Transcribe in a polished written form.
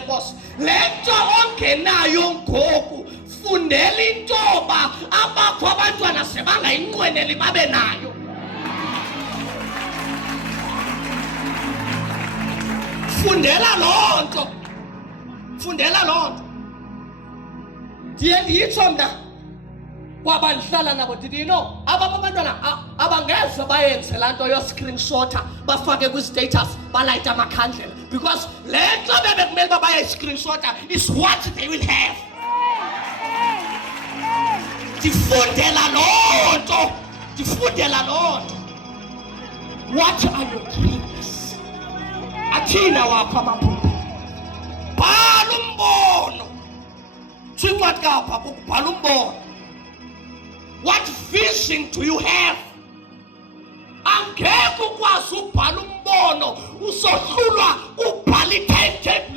lenkosi. Lento ongenayo ngoku fundela intoba abakho abantwana sebangayinqweneli babe nayo. Fundela lonto. Fundela lonto. Ndiye ndiyitsho mna kwaba ndihlala nabo, did you know abantwana abangeze bayenze laa nto yo-screenshota bafake kwi-status balayita amakhandlela, because le nto bebekumele uba baye-screenshota is what they will have. Ndifundela loo nto, ndifundela loo nto. What are your dreams? Athina wakho amaphupha. Bhala umbono. Thixo kapha ukubhala umbono. What vision do you have? Angeke ukwazi ubhala umbono usohlulwa ubhala i-timetable